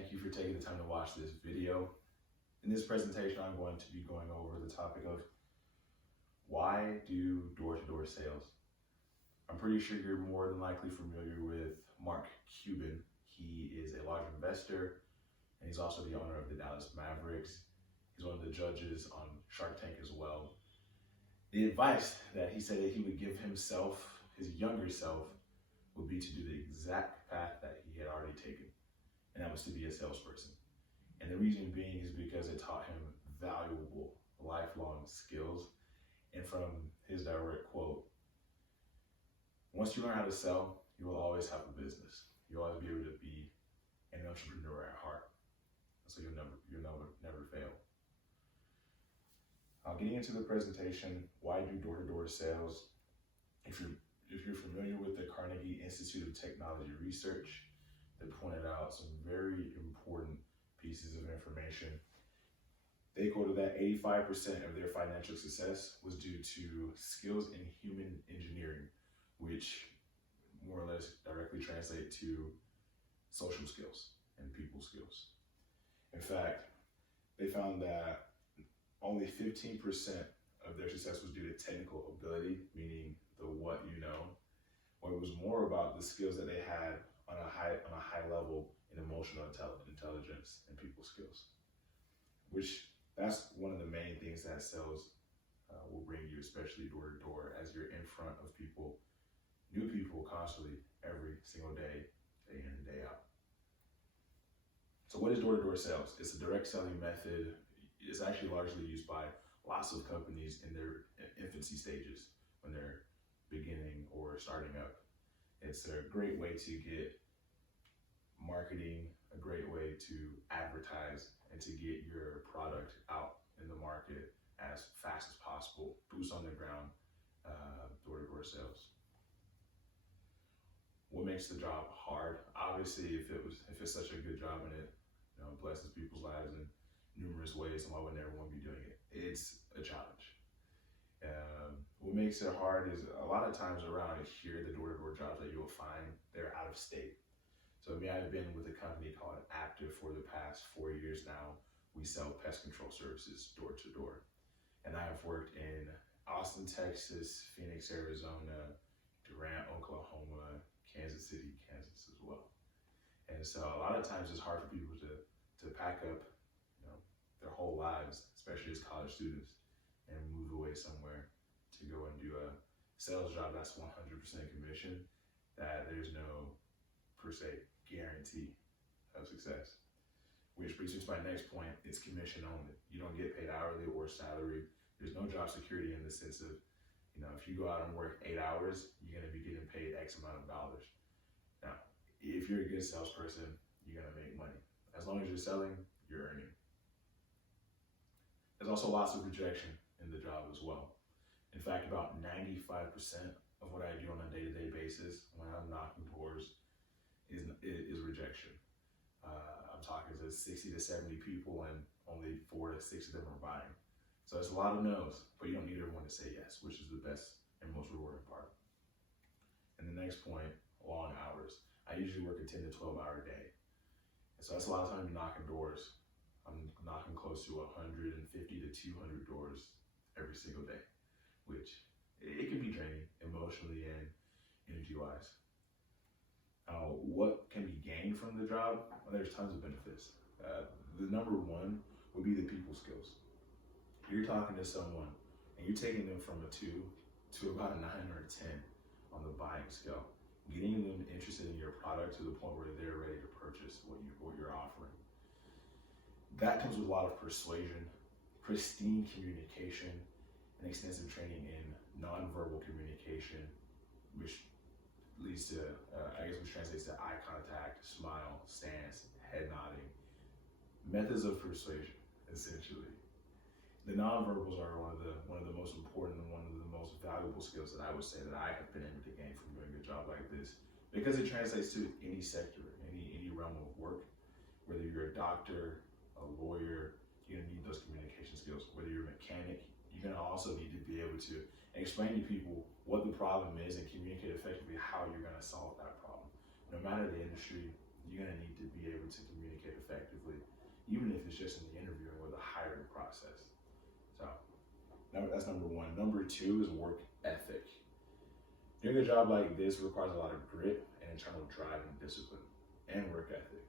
Thank you for taking the time to watch this video. In this presentation, I'm going to be going over the topic of why do door-to-door sales? I'm pretty sure you're more than likely familiar with Mark Cuban. He is a large investor and he's also the owner of the Dallas Mavericks. He's one of the judges on Shark Tank as well. The advice that he said that he would give himself, his younger self, would be to do the exact path that he had already taken, and that was to be a salesperson. And the reason being is because it taught him valuable lifelong skills. And from his direct quote, once you learn how to sell, you will always have a business. You'll always be able to be an entrepreneur at heart. So you'll never fail. Getting into the presentation, why do door-to-door sales? If you're familiar with the Carnegie Institute of Technology Research, they pointed out some very important pieces of information. They quoted that 85% of their financial success was due to skills in human engineering, which more or less directly translate to social skills and people skills. In fact, they found that only 15% of their success was due to technical ability, meaning the what you know, or it was more about the skills that they had on a high level in emotional intelligence and people skills, which that's one of the main things that sales will bring you, especially door to door, as you're in front of people, new people constantly, every single day, day in and day out. So what is door-to-door sales? It's a direct selling method. It's actually largely used by lots of companies in their infancy stages when they're beginning or starting up. It's a great way to get marketing, a great way to advertise, and to get your product out in the market as fast as possible. Boots on the ground, door-to-door sales. What makes the job hard? Obviously, if it's such a good job and it blesses people's lives in numerous ways, why wouldn't everyone be doing it? It's a challenge. What makes it hard is a lot of times around here, the door-to-door jobs that you'll find, they're out of state. So I've been with a company called Aptiv for the past 4 years now. We sell pest control services door to door. And I have worked in Austin, Texas, Phoenix, Arizona, Durant, Oklahoma, Kansas City, Kansas as well. And so a lot of times it's hard for people to pack up their whole lives, especially as college students, and move away somewhere to go and do a sales job that's 100% commission, that there's no, per se, guarantee of success. Which brings me to my next point, it's commission only. You don't get paid hourly or salary. There's no job security in the sense of, if you go out and work 8 hours, you're gonna be getting paid X amount of dollars. Now, if you're a good salesperson, you're gonna make money. As long as you're selling, you're earning. There's also lots of rejection in the job as well. In fact, about 95% of what I do on a day-to-day basis when I'm knocking doors is rejection. I'm talking to 60 to 70 people and only 4 to 6 of them are buying. So it's a lot of no's, but you don't need everyone to say yes, which is the best and most rewarding part. And the next point, long hours. I usually work a 10 to 12 hour day. And so that's a lot of time knocking doors. I'm knocking close to 150 to 200 doors every single day, which it can be draining emotionally and energy-wise. What can be gained from the job? Well, there's tons of benefits. The number one would be the people skills. You're talking to someone and you're taking them from a 2 to about a 9 or a 10 on the buying scale, getting them interested in your product to the point where they're ready to purchase what you're offering. That comes with a lot of persuasion, pristine communication, and extensive training in nonverbal communication, which leads to, which translates to eye contact, smile, stance, head nodding. Methods of persuasion, essentially. The nonverbals are one of the most important and one of the most valuable skills that I would say that I have been able to gain from doing a job like this, because it translates to any sector, any realm of work. Whether you're a doctor, a lawyer, you're gonna need those communication skills. Whether you're a mechanic, you're gonna also need to be able to explain to people what the problem is and communicate effectively how you're gonna solve that problem. No matter the industry, you're gonna need to be able to communicate effectively. it's just in the interviewing or the hiring process. So that's number one. Number two is work ethic. Doing a job like this requires a lot of grit and internal drive and discipline and work ethic.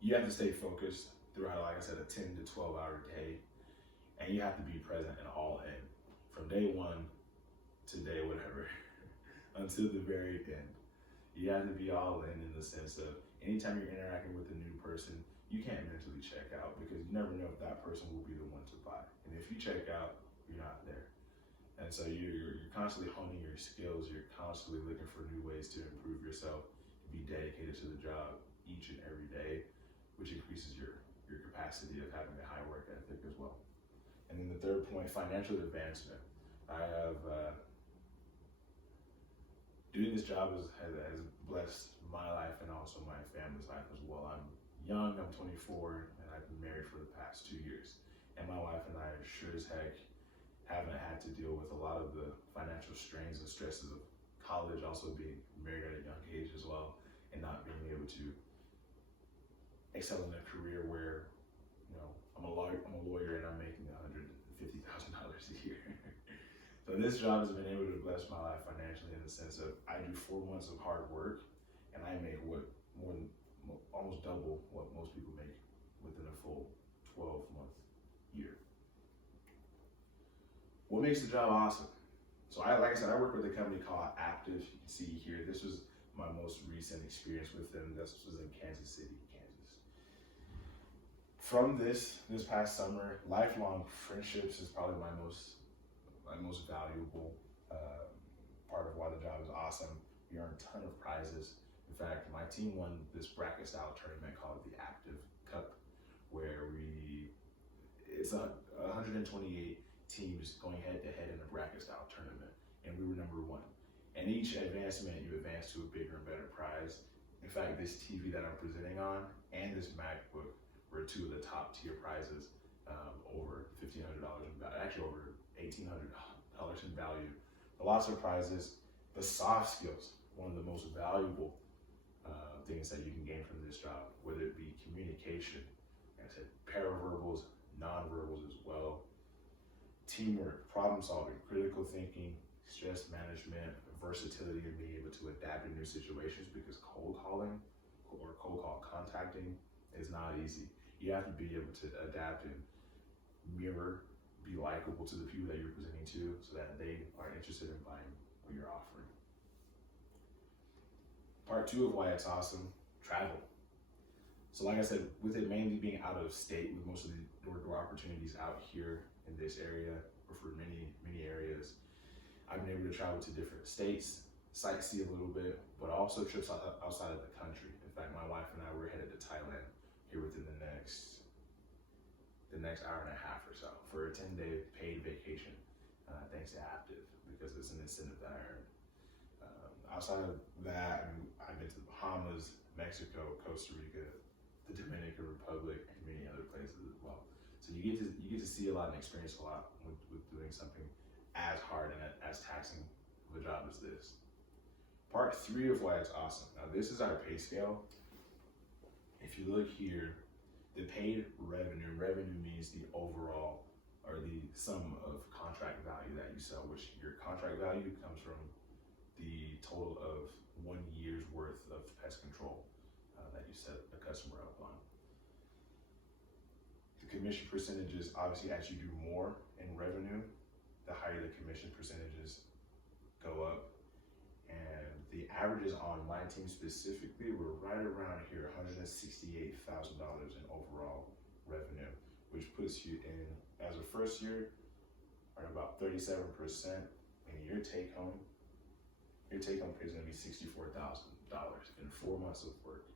You have to stay focused throughout, like I said, a 10 to 12 hour day, and you have to be present and all in from day one to day whatever until the very end. You have to be all in the sense of anytime you're interacting with a new person, you can't mentally check out because you never know if that person will be the one to buy. And if you check out, you're not there. And so you're constantly honing your skills. You're constantly looking for new ways to improve yourself, to be dedicated to the job each and every day, which increases your capacity of having a high work ethic as well. And then the third point, financial advancement. I have, doing this job has blessed my life and also my family's life as well. I'm young, I'm 24, and I've been married for the past 2 years. And my wife and I sure as heck haven't had to deal with a lot of the financial strains and stresses of college, also being married at a young age as well, and not being able to excel in a career where, I'm a lawyer and I'm making $150,000 a year. So this job has been able to bless my life financially in the sense of I do 4 months of hard work and I make almost double what most people make within a full 12-month year. What makes the job awesome? So like I said, I work with a company called Aptiv. You can see here, this was my most recent experience with them. This was in Kansas City, Kansas. From this past summer, lifelong friendships is probably my most valuable part of why the job is awesome. We earn a ton of prizes. In fact, my team won this bracket style tournament called the Aptiv Cup, where it's 128 teams going head to head in a bracket style tournament, and we were number 1. And each advancement, you advance to a bigger and better prize. In fact, this TV that I'm presenting on and this MacBook were 2 of the top tier prizes, over $1,500 in value, actually over $1,800 in value. Lots of prizes. The soft skills, one of the most valuable things that you can gain from this job, whether it be communication, like I said, paraverbals, nonverbals as well, teamwork, problem solving, critical thinking, stress management, versatility in being able to adapt in new situations, because cold calling or cold call contacting is not easy. You have to be able to adapt and mirror, be likable to the people that you're presenting to so that they are interested in buying what you're offering. Part 2 of why it's awesome, travel. So like I said, with it mainly being out of state, with most of the door-to-door opportunities out here in this area, or for many areas, I've been able to travel to different states, sightsee a little bit, but also trips outside of the country. In fact, my wife and I were headed to Thailand here within the next hour and a half or so for a 10-day paid vacation, thanks to Aptiv, because it's an incentive that I earned. Outside of that, I've been to the Bahamas, Mexico, Costa Rica, the Dominican Republic, and many other places as well. So you get to see a lot and experience a lot with doing something as hard and as taxing of a job as this. Part 3 of why it's awesome. Now this is our pay scale. If you look here, the paid revenue means the overall or the sum of contract value that you sell, which your contract value comes from the total of 1 year's worth of pest control that you set a customer up on. The commission percentages, obviously, as you do more in revenue, the higher the commission percentages go up. And the averages on my team specifically were right around here, $168,000 in overall revenue, which puts you in, as a first year, at about 37%, and your take home pay is gonna be $64,000 in 4 months of work.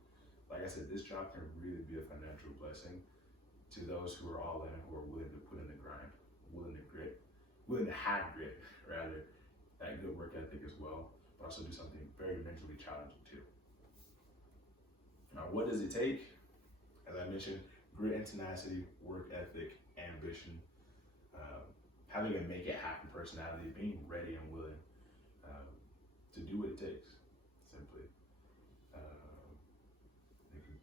Like I said, this job can really be a financial blessing to those who are all in, who are willing to put in the grind, willing to have grit, rather, that good work ethic as well, but also do something very mentally challenging too. Now, what does it take? As I mentioned, grit and tenacity, work ethic, ambition, having a make it happen personality, being ready and willing to do what it takes, simply,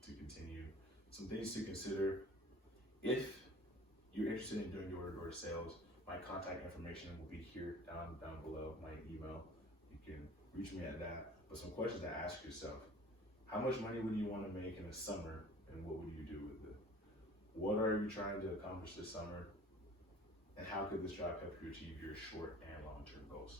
to continue to some things to consider. If you're interested in doing door-to-door sales, my contact information will be here down below, my email. You can reach me at that. But some questions to ask yourself. How much money would you want to make in the summer, and what would you do with it? What are you trying to accomplish this summer? And how could this job help you achieve your short and long-term goals?